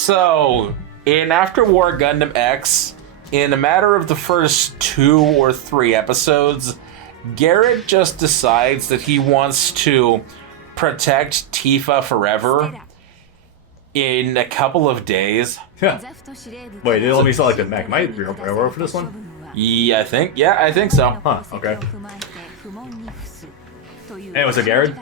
So, in After War Gundam X, in a matter of the first 2 or 3 episodes, Garrett just decides that he wants to protect Tifa forever in a couple of days. Yeah. Wait, let me select the mech. Am I railroad for this one? Yeah, I think so. Huh, okay. Anyway, so Garrett?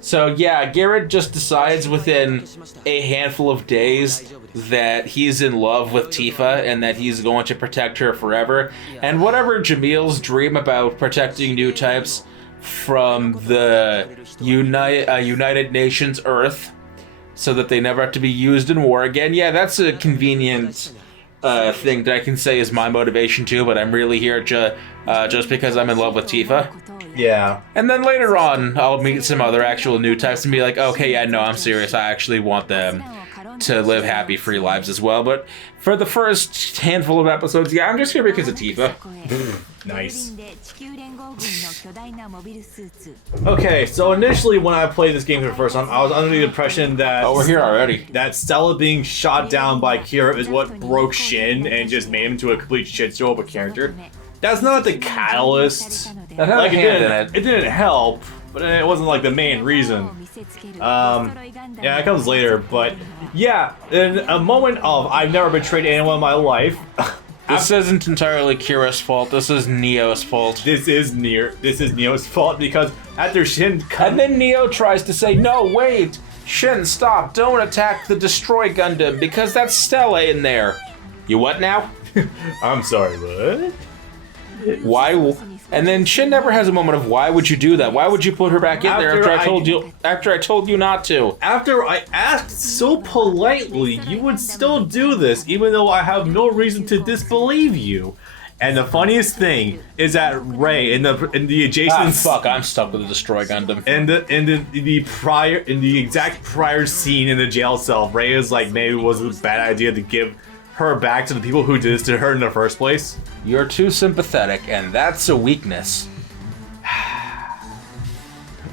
So yeah, Garrett just decides within a handful of days that he's in love with Tifa and that he's going to protect her forever. And whatever Jamil's dream about protecting new types from the United Nations Earth so that they never have to be used in war again, yeah, that's a convenient thing that I can say is my motivation too, but I'm really here just because I'm in love with Tifa. Yeah. And then later on, I'll meet some other actual new types and be like, okay, yeah, no, I'm serious. I actually want them to live happy, free lives as well. But for the first handful of episodes, yeah, I'm just here because of Tifa. Nice. Okay, so initially when I played this game for the first time, I was under the impression that... Oh, we're here already. That Stella being shot down by Kira is what broke Shinn and just made him to a complete shitshow of a character. That's not the catalyst. That had Like, a hand in it. It didn't help, but it wasn't like the main reason. Yeah, it comes later, but yeah, in a moment of I've never betrayed anyone in my life. This isn't entirely Kira's fault. This is Neo's fault. This is Neo's fault because after Shinn and then Neo tries to say, no, wait, Shinn, stop, don't attack the Destroy Gundam because that's Stella in there. You what now? I'm sorry, what? Why? And then Shinn never has a moment of why would you do that? Why would you put her back in there after I told you not to? After I asked so politely, you would still do this, even though I have no reason to disbelieve you. And the funniest thing is that Rey in the adjacent fuck, I'm stuck with the Destroy Gundam. In the exact prior scene in the jail cell, Rey is like, maybe it was a bad idea to give her back to the people who did this to her in the first place. You're too sympathetic, and that's a weakness.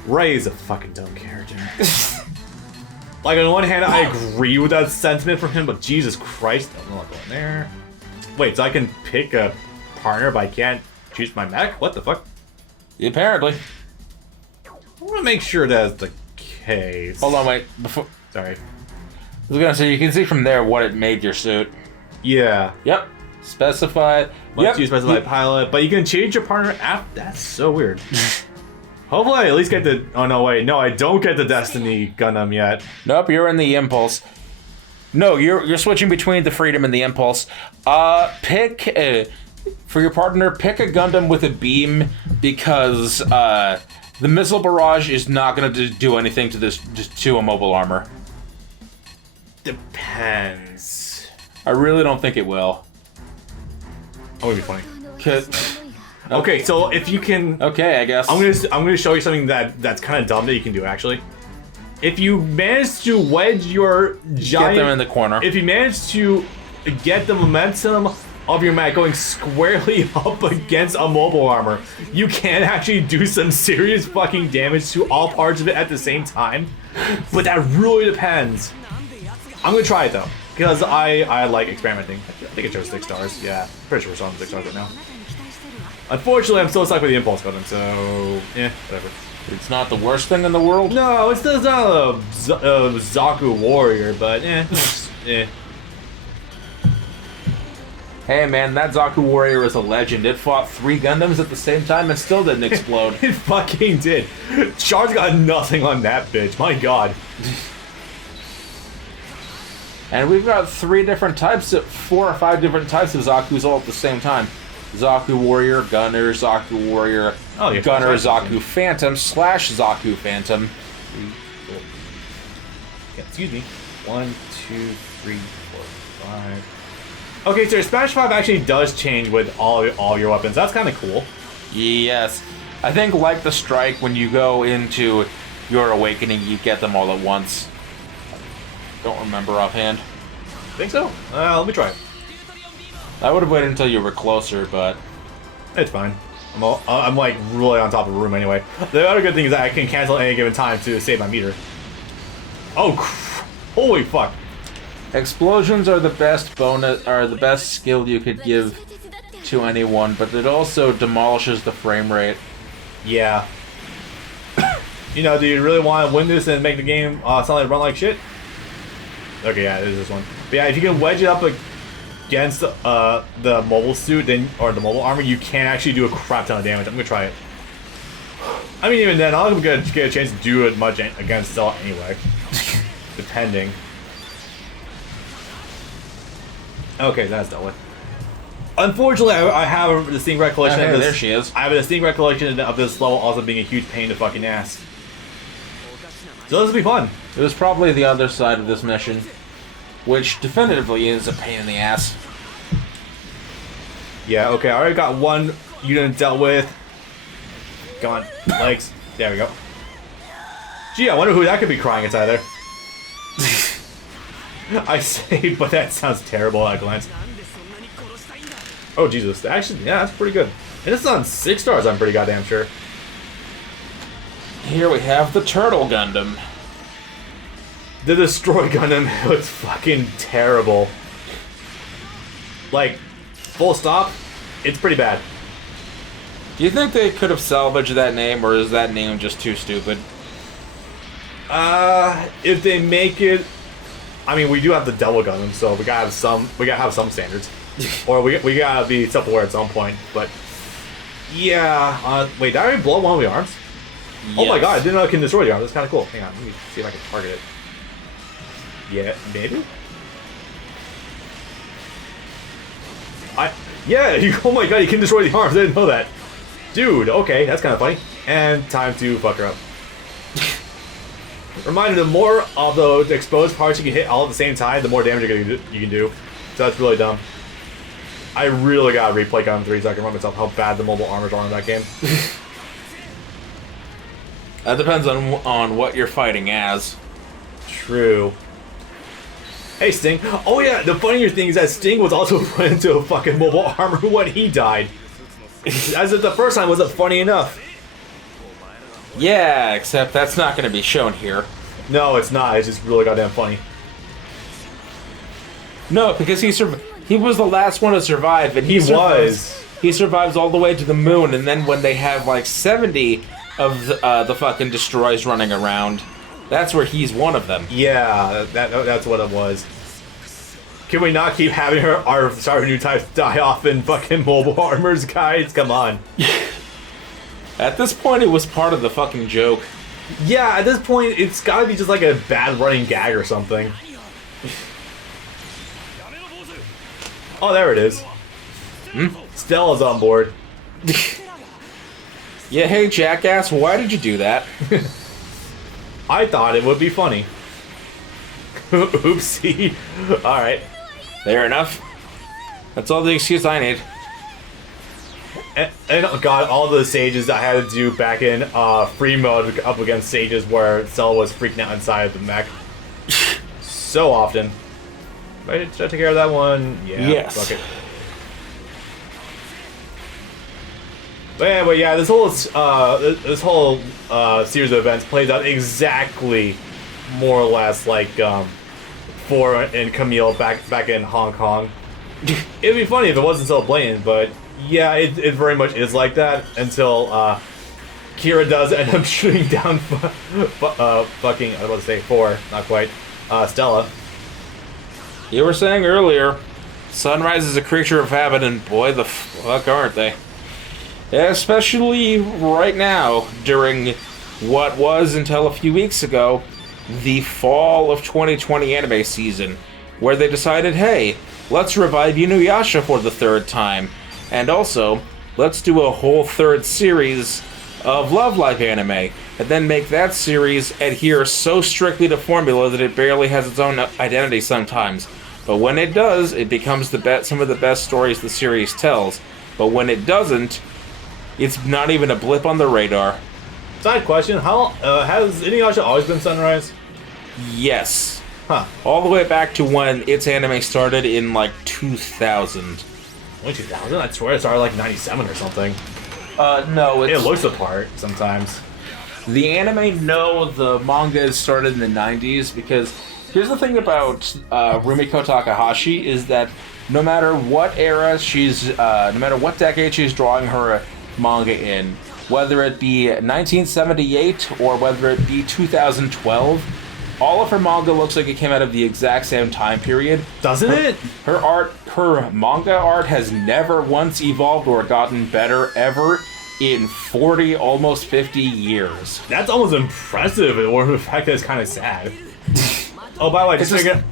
Rey is a fucking dumb character. Like, on one hand, I agree with that sentiment from him, but Jesus Christ, I'm not going there. Wait, so I can pick a partner, but I can't choose my mech? What the fuck? Apparently. I want to make sure that's the case. Hold on, wait. Sorry. I was gonna say, you can see from there what it made your suit. Yeah. Yep. Specified. Once you specify pilot, but you can change your partner after. That's so weird. Hopefully I at least get the... Oh, no, wait. No, I don't get the Destiny Gundam yet. Nope, you're in the Impulse. No, you're switching between the Freedom and the Impulse. For your partner, pick a Gundam with a beam because the Missile Barrage is not going to do anything to a mobile armor. Depends. I really don't think it will. That would be funny. Okay, so if you can... Okay, I guess. I'm gonna show you something that's kind of dumb that you can do, actually. If you manage to wedge your giant... Get them in the corner. If you manage to get the momentum of your mech going squarely up against a mobile armor, you can actually do some serious fucking damage to all parts of it at the same time. But that really depends. I'm gonna try it, though. Because I like experimenting. I think it shows 6 stars. Yeah, pretty sure we're on 6 stars right now. Unfortunately, I'm still stuck with the Impulse Gundam, so... whatever. It's not the worst thing in the world? No, it's not a Zaku Warrior, but Hey man, that Zaku Warrior is a legend. It fought 3 Gundams at the same time and still didn't explode. It fucking did. Char's got nothing on that bitch, my god. And we've got 4 or 5 different types of Zaku's all at the same time. Zaku Warrior, Gunner, Zaku Warrior, Gunner, Zaku Phantom, / Zaku Phantom. Yeah, excuse me. 1, 2, 3, 4, 5. Okay, so Smash 5 actually does change with all your weapons. That's kind of cool. Yes. I think like the Strike, when you go into your Awakening, you get them all at once. Don't remember offhand. Think so? Let me try it. I would have waited until you were closer, but... It's fine. I'm like really on top of the room anyway. The other good thing is that I can cancel at any given time to save my meter. Oh, holy fuck. Explosions are the best skill you could give to anyone, but it also demolishes the frame rate. Yeah. You know, do you really want to win this and make the game suddenly run like shit? Okay, yeah, it is this one. But yeah, if you can wedge it up against the mobile suit, then or the mobile armor, you can actually do a crap ton of damage. I'm gonna try it. I mean, even then, I'm gonna get a chance to do it much against Stella anyway, depending. Okay, that's Stella. Unfortunately, I have a distinct recollection of this. There she is. I have a distinct recollection of this level also being a huge pain in the fucking ass. So this will be fun. It was probably the other side of this mission, which definitively is a pain in the ass. Yeah, okay, I already got one unit dealt with. Come on, legs. There we go. Gee, I wonder who that could be crying inside there. I say, but that sounds terrible at a glance. Oh, Jesus. Actually, yeah, that's pretty good. And it's on 6 stars, I'm pretty goddamn sure. Here we have the Turtle Gundam. The Destroy Gundam looks fucking terrible. Like, full stop, it's pretty bad. Do you think they could have salvaged that name, or is that name just too stupid? If they make it... I mean, we do have the Double Gundam, so we gotta have some standards. Or we gotta be self-aware at some point, but... Yeah, wait, did I already blow one of the arms? Yes. Oh my god, I didn't know I can destroy the arm. That's kind of cool. Hang on, let me see if I can target it. Yeah, maybe? Yeah, oh my god, you can destroy the arms. I didn't know that. Dude, okay, that's kind of funny. And time to fuck her up. Reminder, the more of the exposed parts you can hit all at the same time, the more damage you can do. So that's really dumb. I really gotta replay Gundam 3 so I can remind myself how bad the mobile armors are in that game. That depends on what you're fighting as. True. Hey, Sting. Oh yeah, the funnier thing is that Sting was also put into a fucking mobile armor when he died. As if the first time wasn't funny enough. Yeah, except that's not going to be shown here. No, it's not. It's just really goddamn funny. No, because he was the last one to survive, and he survives all the way to the moon, and then when they have like 70 of the fucking destroys running around, that's where he's one of them. Yeah, that's what it was. Can we not keep having our Sergeant New types die off in fucking mobile armors, guys? Come on. At this point, it was part of the fucking joke. Yeah, at this point, it's gotta be just like a bad running gag or something. Oh, there it is. Stella's on board. Yeah, hey, jackass, why did you do that? I thought it would be funny. Oopsie. Alright. Fair enough. That's all the excuse I need. And oh god, all the stages I had to do back in free mode up against stages where Stella was freaking out inside of the mech. So often. Right, did I take care of that one? Yeah. Yes. Fuck it. But yeah, this whole series of events plays out exactly, more or less, like Four and Camille back in Hong Kong. It'd be funny if it wasn't so blatant, but yeah, it very much is like that until Kira does end up shooting down fucking, I was about to say Four, not quite, Stella. You were saying earlier, Sunrise is a creature of habit, and boy, the fuck aren't they? Especially right now, during what was, until a few weeks ago, the fall of 2020 anime season, where they decided, hey, let's revive Inuyasha for the 3rd time, and also, let's do a whole 3rd series of Love Live anime, and then make that series adhere so strictly to formula that it barely has its own identity sometimes. But when it does, it becomes some of the best stories the series tells. But when it doesn't, it's not even a blip on the radar. Side question, how has Inuyasha always been Sunrise? Yes. Huh. All the way back to when its anime started in like 2000. Only 2000? I swear it started like 97 or something. No, it looks the part sometimes. The anime, no, the manga started in the 90s because Here's the thing about Rumiko Takahashi is that no matter what era no matter what decade she's drawing her manga in, whether it be 1978 or whether it be 2012, all of her manga looks like it came out of the exact same time period. Doesn't it? Her manga art has never once evolved or gotten better ever in 40, almost 50 years. That's almost impressive, or the fact that it's kind of sad. Oh, by the way,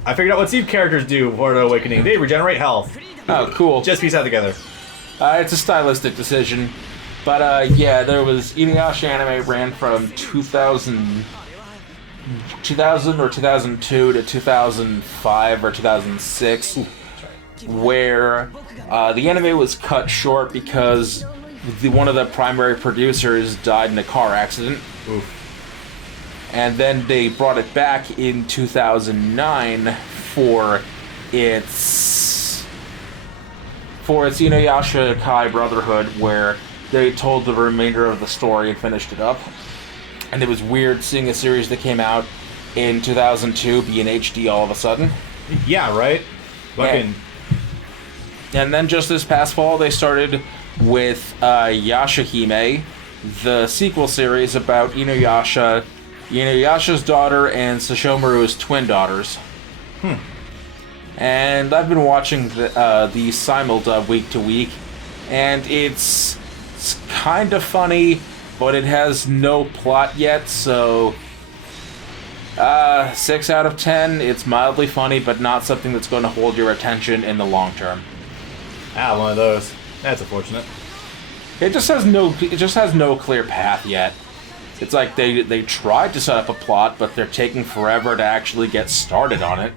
I figured out what Steve characters do for the Awakening. They regenerate health. Oh, cool. Just piece out together. It's a stylistic decision. But, yeah, there was Inuyasha anime ran from 2000 or 2002 to 2005 or 2006, where the anime was cut short because one of the primary producers died in a car accident. Oof. And then they brought it back in 2009 for its Inuyasha Kai Brotherhood, where they told the remainder of the story and finished it up. And it was weird seeing a series that came out in 2002 be in HD all of a sudden. Yeah, right? Fucking. And then just this past fall, they started with Yashahime, the sequel series about Inuyasha's daughter and Sesshomaru's twin daughters. And I've been watching the simuldub week to week, and it's kind of funny, but it has no plot yet, so 6 out of 10. It's mildly funny, but not something that's going to hold your attention in the long term. One of those. That's unfortunate. It just has no clear path yet. It's like they tried to set up a plot, but they're taking forever to actually get started on it.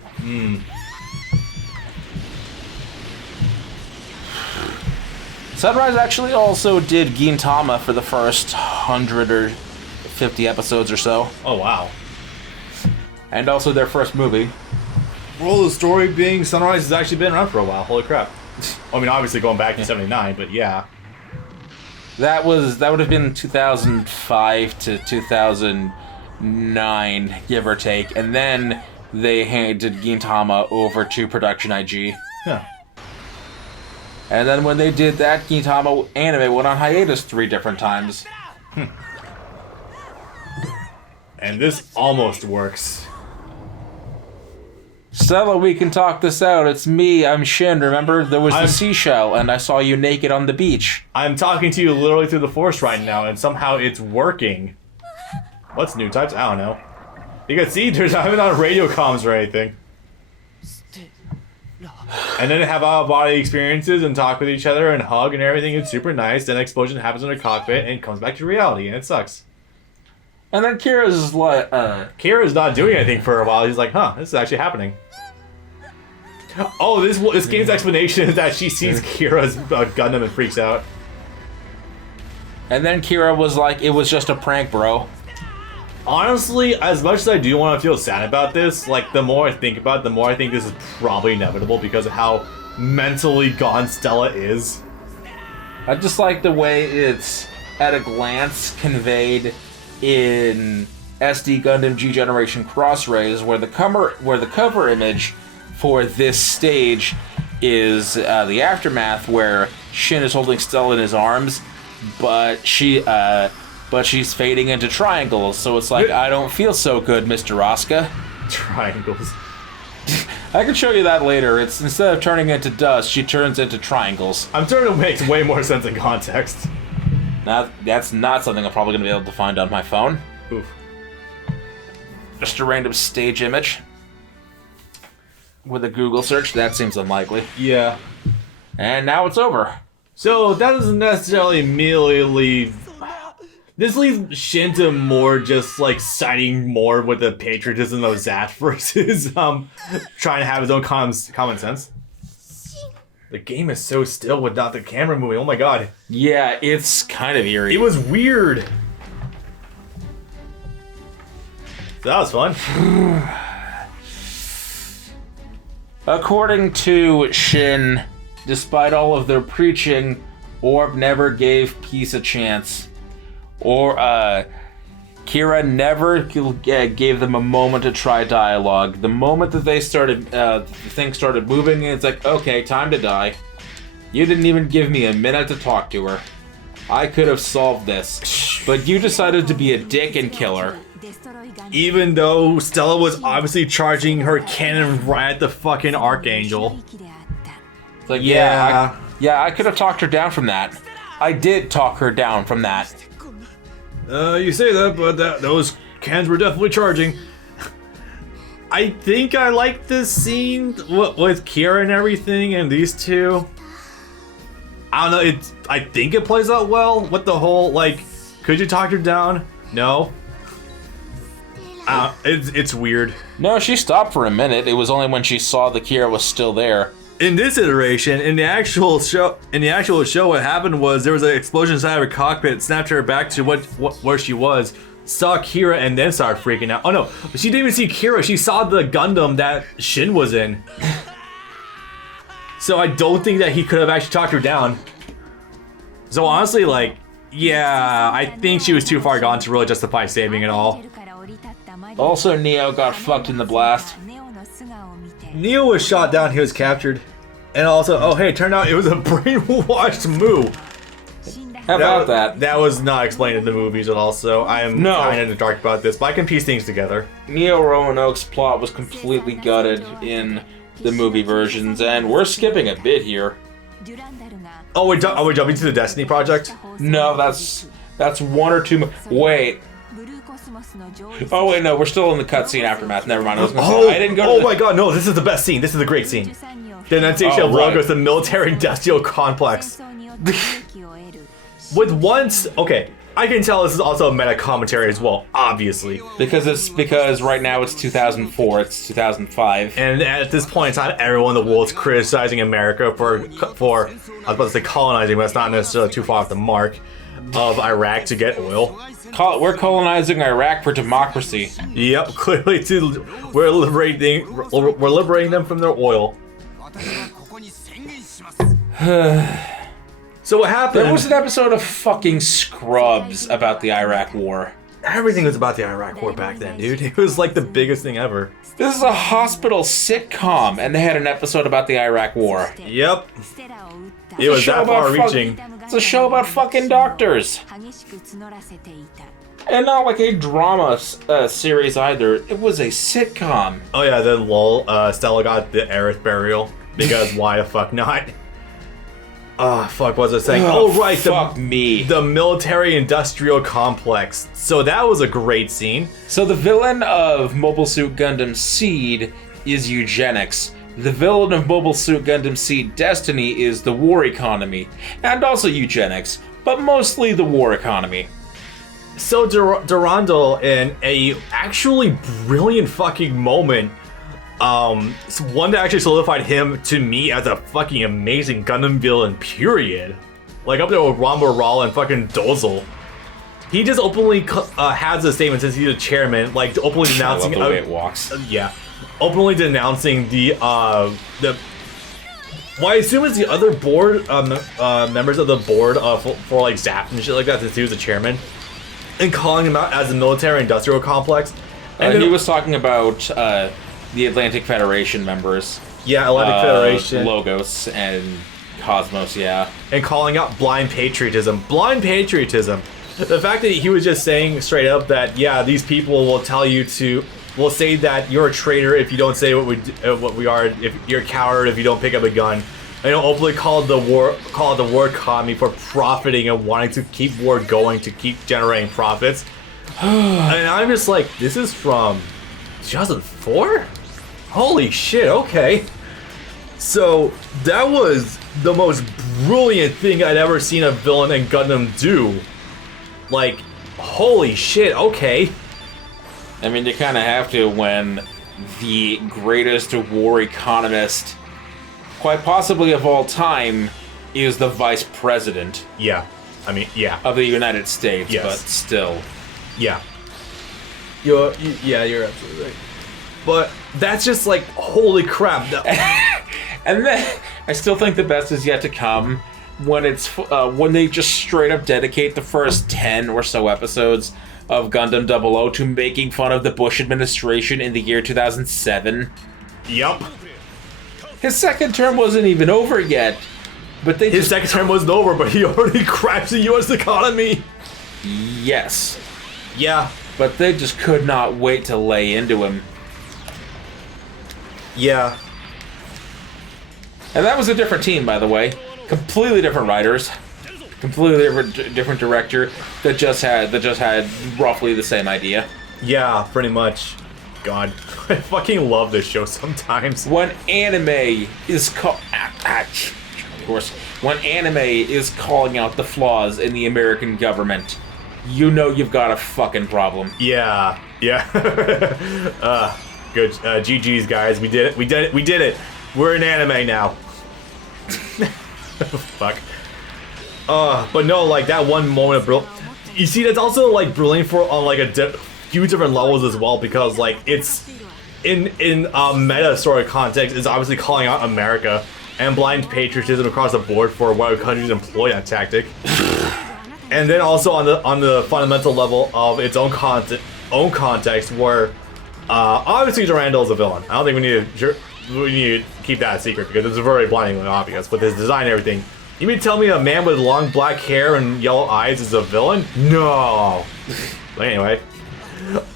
Sunrise actually also did Gintama for the first 100 or 50 episodes or so. Oh, wow. And also their first movie. Well, the story being Sunrise has actually been around for a while. Holy crap. I mean, obviously going back to 79, but yeah. That would have been 2005 to 2009, give or take. And then they handed Gintama over to Production IG. Yeah. And then when they did that, Gintama anime went on hiatus 3 different times. And this almost works. Stella, we can talk this out. It's me, I'm Shinn. Remember, there was the seashell, and I saw you naked on the beach. I'm talking to you literally through the force right now, and somehow it's working. What's new types? I don't know. You can see, I'm not radio comms or anything. And then have out-of-body experiences and talk with each other and hug and everything. It's super nice. Then an explosion happens in a cockpit and it comes back to reality, and it sucks. And then Kira's like, Kira's not doing anything for a while. He's like, huh, this is actually happening. Oh, this game's explanation is that she sees Kira's Gundam and freaks out. And then Kira was like, it was just a prank, bro. Honestly, as much as I do want to feel sad about this, like, the more I think about it, the more I think this is probably inevitable because of how mentally gone Stella is. I just like the way it's, at a glance, conveyed in SD Gundam G Generation Cross Rays, where the cover image for this stage is the aftermath, where Shinn is holding Stella in his arms, but she's fading into triangles. So it's like, I don't feel so good, Mr. Asuka. Triangles. I can show you that later. It's instead of turning into dust, she turns into triangles. I'm starting to make way more sense in context. Now, that's not something I'm probably going to be able to find on my phone. Oof. Just a random stage image. With a Google search, that seems unlikely. Yeah. And now it's over. So, that doesn't necessarily immediately leave... This leaves Shinn to more just, like, siding more with the patriotism of Zechs versus, trying to have his own common sense. The game is so still without the camera moving, oh my god. Yeah, it's kind of eerie. It was weird. So that was fun. According to Shinn, despite all of their preaching, Orb never gave peace a chance. Or, Kira never gave them a moment to try dialogue. The moment that they started, the thing started moving, it's like, okay, time to die. You didn't even give me a minute to talk to her. I could have solved this, but you decided to be a dick and kill her. Even though Stella was obviously charging her cannon right at the fucking Archangel. It's like, yeah, I could have talked her down from that. I did talk her down from that. You say that, but those cannons were definitely charging. I think I like this scene with Kira and everything, and these two. I don't know. I think it plays out well with the whole like. Could you talk her down? No. It's weird. No, she stopped for a minute. It was only when she saw the Kira was still there. In this iteration, in the actual show, what happened was there was an explosion inside of her cockpit, snapped her back to where she was, saw Kira, and then started freaking out. Oh no, she didn't even see Kira. She saw the Gundam that Shinn was in. So I don't think that he could have actually talked her down. So honestly, like, yeah, I think she was too far gone to really justify saving it all. Also, Neo got fucked in the blast. Neo was shot down, he was captured. And also, oh hey, turned out it was a brainwashed Moo. How about that? That was not explained in the movies at all, so I am kind of in the dark about this, but I can piece things together. Neo Roanoke's plot was completely gutted in the movie versions, and we're skipping a bit here. Oh, are we jumping to the Destiny project? No, that's one or two. Wait. Oh wait, no, we're still in the cutscene aftermath. Never mind. I was gonna say, I didn't go. Oh my god, no! This is the best scene. This is a great scene. The enunciation of logos, the military industrial complex. With once, okay, I can tell this is also a meta commentary as well, obviously. Because right now it's 2004, it's 2005, and at this point in time, everyone in the world is criticizing America for I was about to say colonizing, but it's not necessarily too far off the mark of Iraq to get oil. We're colonizing Iraq for democracy. Yep, clearly we're liberating them from their oil. So what happened? There was an episode of fucking Scrubs about the Iraq War. Everything was about the Iraq War back then, dude. It was like the biggest thing ever. This is a hospital sitcom, and they had an episode about the Iraq War. Yep. It was that far-reaching. It's a show about fucking doctors. And not like a drama series either. It was a sitcom. Oh yeah, then lol, Stella got the Aerith burial. Because why the fuck not? Oh, fuck, what was I saying? Oh, right, the military-industrial complex. So that was a great scene. So the villain of Mobile Suit Gundam Seed is eugenics. The villain of Mobile Suit Gundam Seed Destiny is the war economy. And also eugenics, but mostly the war economy. So Durandal, in a actually brilliant fucking moment, one that actually solidified him to me as a fucking amazing Gundam villain, period. Like up there with Rambo and fucking Dozel. He just openly has a statement since he's a chairman, like openly denouncing. I love the way it walks. Yeah, openly denouncing the. Well, I assume it's the other board members of the board for like Zap and shit like that, since he was the chairman, and calling him out as a military-industrial complex. And he was talking about the Atlantic Federation members. Yeah, Atlantic Federation. Logos and Cosmos, yeah. And calling out blind patriotism. Blind patriotism. The fact that he was just saying straight up that, yeah, these people will say that you're a traitor if you don't say what we are, if you're a coward if you don't pick up a gun. And openly call it the war economy for profiting and wanting to keep war going, to keep generating profits. And I'm just like, this is from 2004? Holy shit, okay. So that was the most brilliant thing I'd ever seen a villain in Gundam do. Like, holy shit, okay. I mean, you kind of have to when the greatest war economist, quite possibly of all time, is the vice president. Yeah, I mean, yeah. Of the United States, yes. But still. Yeah. You're absolutely right. But that's just like, holy crap. And then, I still think the best is yet to come when it's when they just straight up dedicate the first 10 or so episodes of Gundam 00 to making fun of the Bush administration in the year 2007. Yup. His second term wasn't even over yet, but His second term wasn't over, but he already crashed the U.S. economy. Yes. Yeah. But they just could not wait to lay into him. Yeah. And that was a different team, by the way. Completely different writers. Completely different director that just had roughly the same idea. Yeah, pretty much. God, I fucking love this show sometimes. When anime is of course, when anime is calling out the flaws in the American government, you know you've got a fucking problem. Yeah, yeah. Good. GG's, guys. We did it. We did it. We did it. We're in anime now. Fuck. But no, like that one moment of you see, that's also like brilliant for on like a few different levels as well, because like it's in meta story context is obviously calling out America and blind patriotism across the board for what countries employ that tactic. And then also on the fundamental level of its own context, where obviously Durandal is a villain. I don't think we need to keep that a secret because it's very blindingly obvious with his design and everything. You mean tell me a man with long black hair and yellow eyes is a villain? No. But anyway,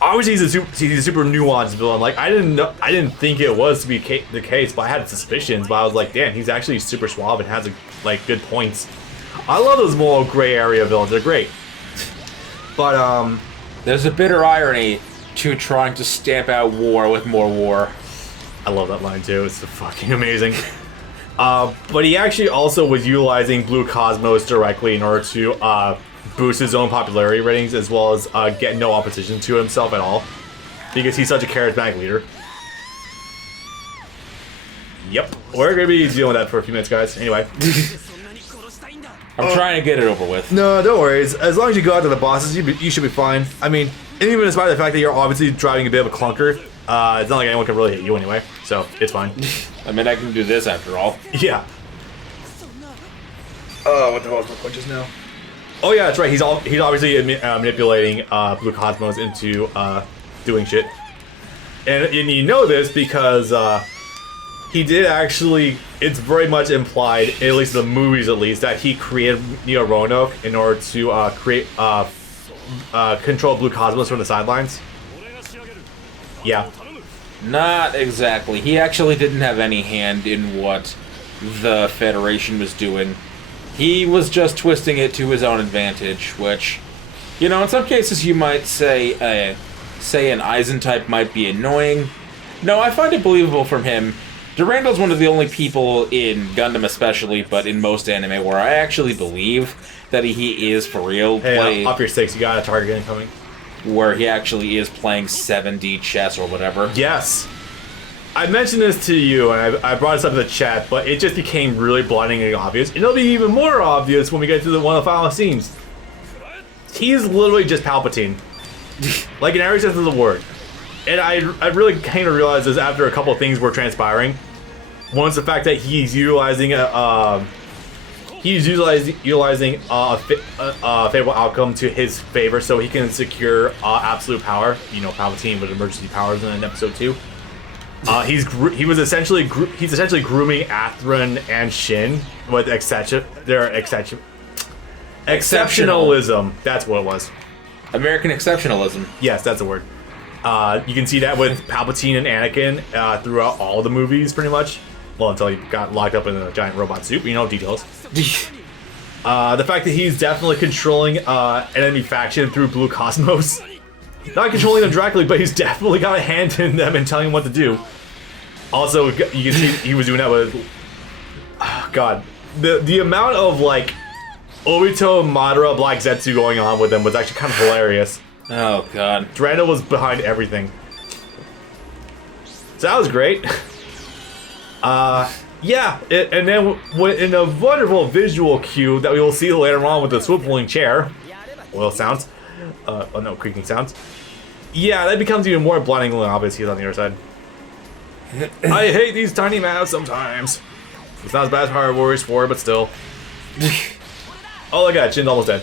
obviously he's a super nuanced villain. Like I didn't think it was to be the case, but I had suspicions. But I was like, damn, he's actually super suave and has like good points. I love those moral gray area villains. They're great. But there's a bitter irony to trying to stamp out war with more war. I love that line too. It's fucking amazing. But he actually also was utilizing Blue Cosmos directly in order to boost his own popularity ratings, as well as get no opposition to himself at all, because he's such a charismatic leader. Yep, we're gonna be dealing with that for a few minutes, guys. Anyway. I'm trying to get it over with. No, don't worry. As long as you go out to the bosses, you should be fine. I mean, and even despite the fact that you're obviously driving a bit of a clunker, it's not like anyone can really hit you anyway, so it's fine. I mean, I can do this after all. Yeah. What the hell is my point just now? Oh yeah, that's right. He's obviously manipulating Blue Cosmos into doing shit, and you know this because he did actually. It's very much implied, at least in the movies, at least, that he created Neo Roanoke in order to control Blue Cosmos from the sidelines. Yeah. Not exactly. He actually didn't have any hand in what the Federation was doing. He was just twisting it to his own advantage, which, you know, in some cases you might say an Eisen type might be annoying. No, I find it believable from him. Durandal's one of the only people in Gundam especially, but in most anime, where I actually believe that he is for real. Hey, up your stakes, you got a target incoming. Where he actually is playing 7D chess or whatever. Yes. I mentioned this to you, and I brought this up in the chat, but it just became really blindingly obvious. And it'll be even more obvious when we get to one of the final scenes. He's literally just Palpatine. Like in every sense of the word. And I really came to realize this after a couple of things were transpiring. One's the fact that he's utilizing a favorable outcome to his favor, so he can secure absolute power. You know, Palpatine with emergency powers in episode 2. He's essentially grooming Athrun and Shinn with exceptionalism. That's what it was. American exceptionalism. Yes, that's the word. You can see that with Palpatine and Anakin throughout all the movies, pretty much. Well, until he got locked up in a giant robot suit, you know, details. The fact that he's definitely controlling enemy faction through Blue Cosmos. Not controlling them directly, but he's definitely got a hand in them and telling them what to do. Also, you can see he was doing that with... Oh, God. The amount of, like, Obito, Madara, Black Zetsu going on with them was actually kind of hilarious. Oh, God. Durandal was behind everything. So that was great. Yeah, and then in a wonderful visual cue that we will see later on with the swiveling chair, oil sounds, oh no, creaking sounds. Yeah, that becomes even more blindingly obvious he's on the other side. I hate these tiny maps sometimes. It's not as bad as Power Warriors 4, but still. Oh, look at that, Shinn's almost dead.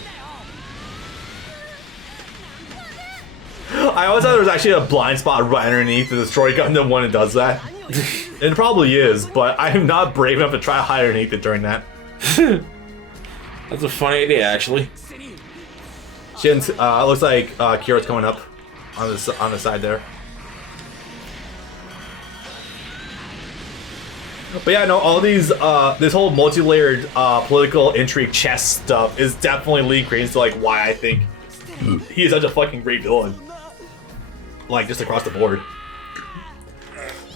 I always thought there was actually a blind spot right underneath the destroy Gundam when it does that. It probably is, but I am not brave enough to try to hide underneath it during that. That's a funny idea, actually. Shinn's, looks like Kira's coming up on the side there. But yeah, no, all these, this whole multi-layered political intrigue chess stuff is definitely leading Cranes to like why I think he is such a fucking great villain. Like just across the board.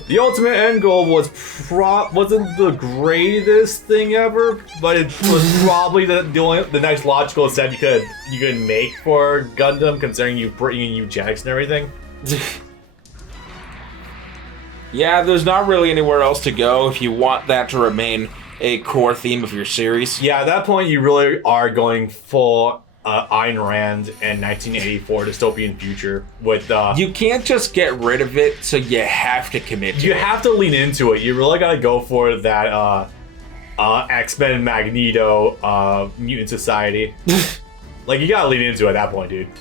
The ultimate end goal wasn't the greatest thing ever, but it was probably the next logical step you could make for Gundam, considering you bringing eugenics and everything. Yeah, there's not really anywhere else to go if you want that to remain a core theme of your series. Yeah, at that point you really are going full Ayn Rand and 1984 dystopian future with you can't just get rid of it, so you have to commit to it. You have to lean into it. You really gotta go for that X-Men Magneto mutant society. Like you gotta lean into it at that point, dude.